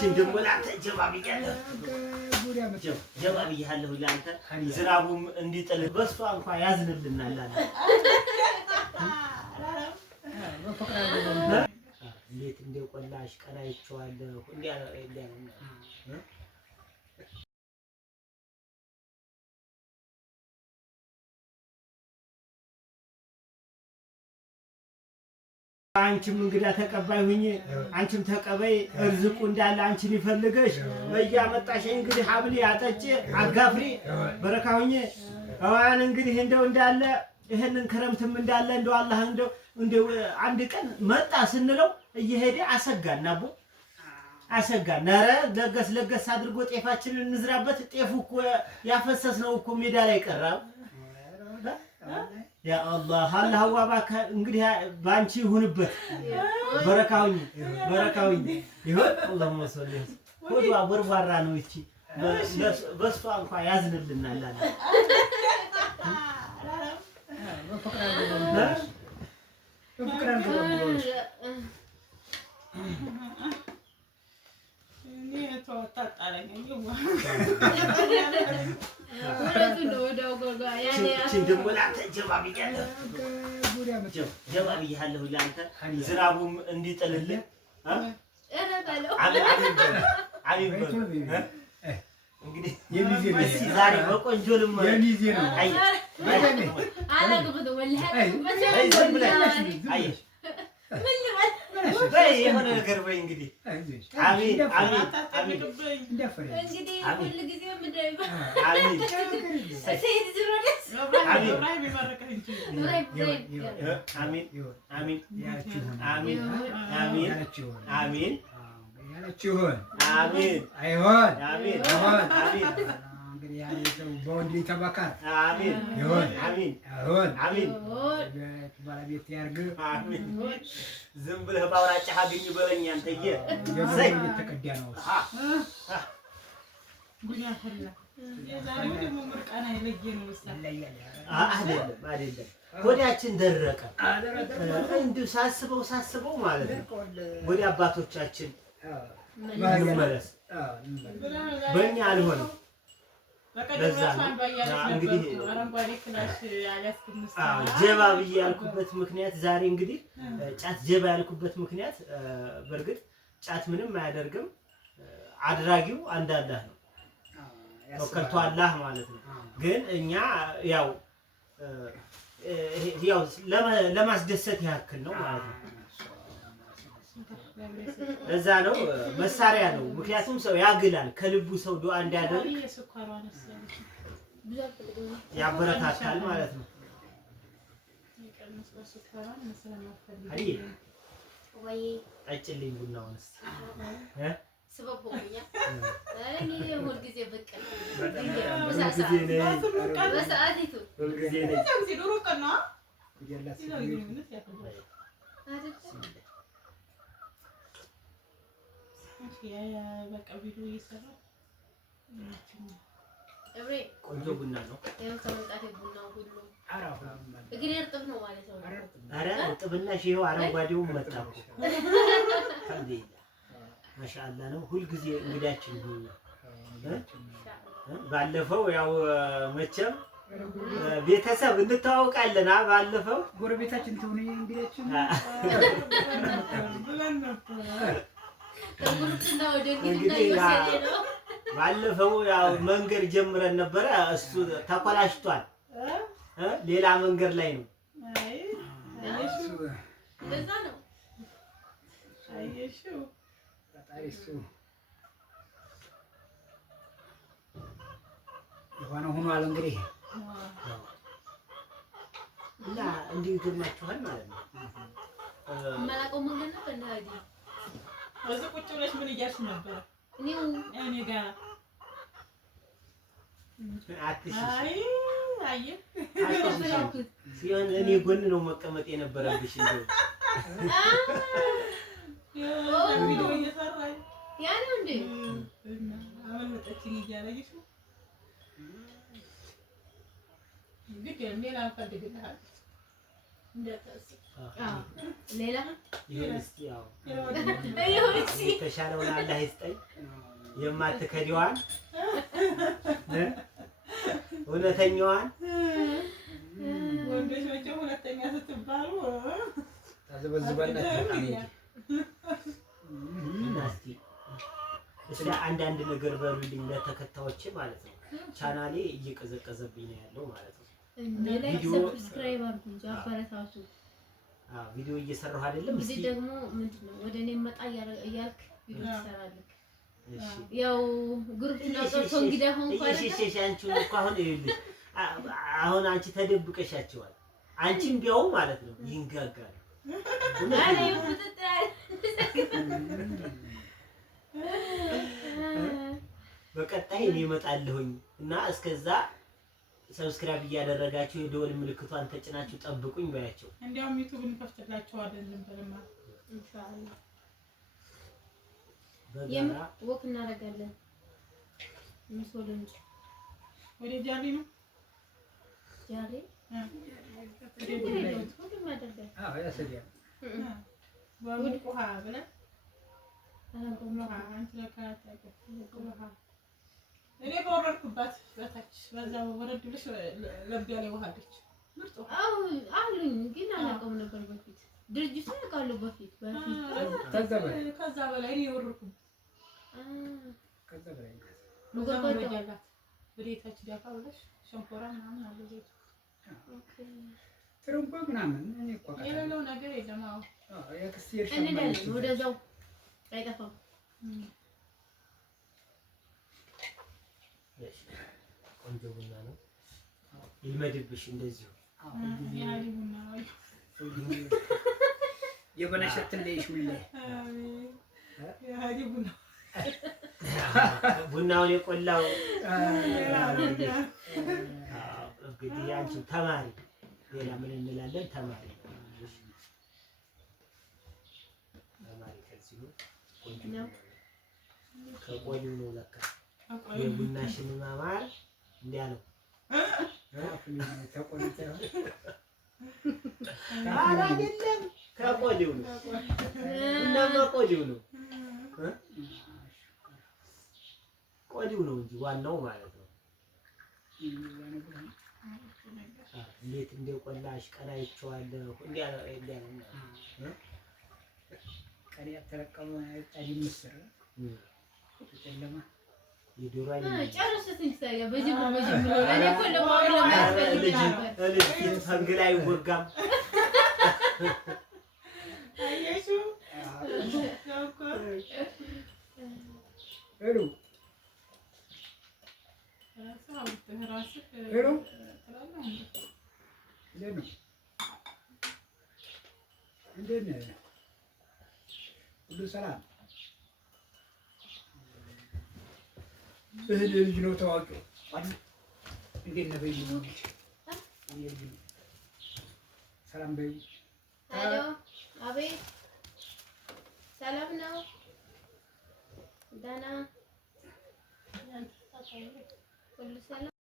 ችንድሞላ ጀባብ ይያለህ ጀባብ ይያለህ ለአንተ ዝናቡም እንዲጥል በሷ እንኳን ያዝንልናል አለ እንዴት እንደቆላሽ ቀናይቸዋለሁ እንዴ አንቺም እንግዳ ተቀባይ ሁኚ አንቺም ተቀበይ እርዝቁ እንዳለ አንቺን ይፈልገሽ በያመጣሽ እንግዲህ ሀብሊ አጠጪ አጋፍሪ በረካ ሁኚ አዋን እንግዲህ እንደው እንዳለ ይሄንን ክረምትም እንዳለ እንደው አላህ እንደው አንድ ቀን መጣ ስንለው እየሄደ አሰጋና አቦ አሰጋና ኧረ ለገስ አድርጎ ጤፋችንን እንዝራበት ጤፉ እኮ ያፈሰስነው እኮ ሜዳ ላይ ቀራው ያ አላህ አላህ ዋባካ እንግዲህ ባንቺ ይሁንበት በረካውኝ ይሁን اللهم صل ወዲያ ወርዋራ ነው እቺ በሷ እንኳን ያዝንልናል አለ በፍቅራን ገባሽ እኔ ተወጣጣለኝ ችንድሞላ ጀባብ ይያለህ ጀባብ ይያለህ ለአንተ ዝናቡም እንዲጥልልህ እንግዲህ የሚዜ ነው ዛሬ በቆንጆ ልማ የሚዜ ነው አይ አላግብቶ ወላሂ በይ የሆነ ነገር በይ እንግዲህ አሚን እንግዲህ ሁሉ ጊዜ ምንድነው አሚን ሰይድ ዝሮደስ አሚን አይሆን እንግዲህ ያለው በወንድ ተባካር አሜን ይሁን አሜን ባለቤት ያርግ አሜን ዝም ብለህ ባውራጭ ሀገኝ በለኝ አንተዬ ዘይ ተቀዳ ነው ጉኛ ፈላ የዛሬው ደግሞ ምርቃና ይለየ ነው መሰለኝ አይደለም ወዲያችን ደረቀ እንዴ ሳስበው ማለት ነው ወዲ አባቶቻችን መለስ በእኛ አልሆነም ለዛ እንግዲህ አረንጓዴ ክላሽ ያለስኩት ጀባ ብዬ ያልኩበት ምክንያት ዛሬ እንግዲህ ጫት ጀባ ያልኩበት ምክንያት በርግጥ ጫት ምንም አያደርግም አድራጊው አንድ አላህ ነው ወከልቱ አላህ ማለት ነው ግን እኛ ያው ለማስደሰት ያክል ነው ማለት ነው ለዛ ነው መሳሪያ ነው ምክንያቱም ሰው ያግላል ከልቡ ሰው ዱአ እንዲያደርግ ያበረታታል ማለት ነው አይ ወይ አጭልኝ ቡናውን እስቲ ስበቦኛ እኔ ሁሉ ጊዜ በቃ በሰዓቲቱ ሁሉ ጊዜ ነው ዶሮ ቀና ይላስ ያ በቃ ቪዲዮ እየሰራ እብሬ ቆንጆ ቡና ነው ያው ከመጣቴ ቡናው ሁሉ አራው እግሬ እርጥብ ነው ማለት ነው አረ እርጥብና ሺው አረንጓዴው መጣው አልሐምዱሊላህ ማሻአላህ ነው ሁሉ ጊዜ እንግዳችን ነው ባለፈው ያው መቼም ቤተሰብ እንተዋወቃለን ባለፈው ጎረቤታችን ተውኔ እንግዳችን ብለን ነበር ተጉርትና ወደግልና ይወሰደ ነው ባለፈው ያው መንገድ ጀምረን ነበር እሱ ተኮላሽቷል ሌላ መንገድ ላይ ነው አይ አየሹ ለዛ ነው አየሹ ታሪሱ የሆነ ሆኗል እንግዲህ እና እንዲህ ግርማችኋል ማለት ነው ማላቆም መንገድ ነው በእናዲ እዚህ ቁጭ ብለሽ ምን እያልሽ ነበር እኔ ጋር አይ አየህ ሲሆን እኔ ጎን ነው መቀመጥ የነበረብሽ እንደው ቪዲዮ እየሰራኝ ያ ነው እንዴ አመለጠችኝ እያለሽ እንግዲህ ሌላ ፈልግልሃል ሌላ የተሻለውን አላህ ይስጠኝ። የማትከዲዋን እውነተኛዋን ወንዶች መቼም ሁለተኛ ስትባሉ እስኪ አንዳንድ ነገር በሉልኝ ለተከታዮቼ ማለት ነው። ቻናሌ እየቀዘቀዘብኝ ነው ያለው ማለት ነው። ቪዲዮ ሰብስክራይብ አድርጉ እንጂ አበረታቱ። ቪዲዮ እየሰራሁ አይደለም። እዚህ ደግሞ ምንድነው ወደ እኔ መጣ እያልክ ቪዲዮ ትሰራለህ። ያው ግሩፕ ነው ጾቶ እንግዲህ አሁን አንቺ እኮ አሁን አንቺ ተደብቀሻቸዋል። አንቺም ቢያው ማለት ነው ይንጋጋል። በቀጣይ እኔ እመጣለሁኝ እና እስከዛ ሰብስክራይብ እያደረጋችሁ የደወል ምልክቷን ተጭናችሁ ጠብቁኝ ባያቸው። እንዲያውም ዩቲዩብን ከፍትላችኋለን ዝም ብለማ ኢንሻአላህ በጋራ ወክ እናደርጋለን። ምሶልንጅ ወደ ጃሪ ነው ጃሪ ሁሉም ያደርጋል። ያሰጋል ወልቁሃ ብለ እኔ በወረድኩባት በታች በዛው ወረድ ብለሽ ለብ ያለ ውሃ አለች። ምርጥ አሉኝ ግን አላውቀውም ነበር በፊት ድርጅቱ ያውቃሉ በፊት ከዛ በላይ እኔ የወረድኩት ከዛ በላይ ነው። በዴታች ዳፋ ብለሽ ሸንኮራ ምናምን አለ ቤት ትሩምባ ምናምን እኔ እኮ የሌለው ነገር የለም። አዎ የክስየር ሸንኮራ ወደዛው አይጠፋም። ቆንጆ ቡና ነው። ይልመድብሽ እንደዚሁ ያሊ ቡና ነው የበነሸትልሽ ሁሌ ያሊ ቡና ቡናውን የቆላው እንግዲህ አንቺ ተማሪ ሌላ ምን እንላለን? ተማሪ ከዚሁ ቆንጆ ነው። ከቆዩ ነው ለካ የቡናሽን ማማር እንዲያ ነው። አይደለም ከቆዲው ነው እና ቆዲው ነው ቆዲው ነው እንጂ ዋናው ማለት ነው። እንዴት እንደቆላሽ ቀናይቼዋለሁ እንዲያ ነው። ቀሪ ያተረቀመ አይጣል ምስር ጨለማ የዶሮ አይደለም ጨርሰት እንታያ በጅምር እኔ እኮ ለማወራ ለማያስፈልግ ልጅ ፈንግላ አይወጋም። አየሹ ያውቆ ሄሎ ሄሎ እንዴት ነህ? ሁሉ ሰላም? እህል ልጅ ነው ታዋቂው እንዴት ነህ? በይ ሰላም በይ። ሄሎ አቤት ሰላም ነው? ደህና ሁሉ ሰላም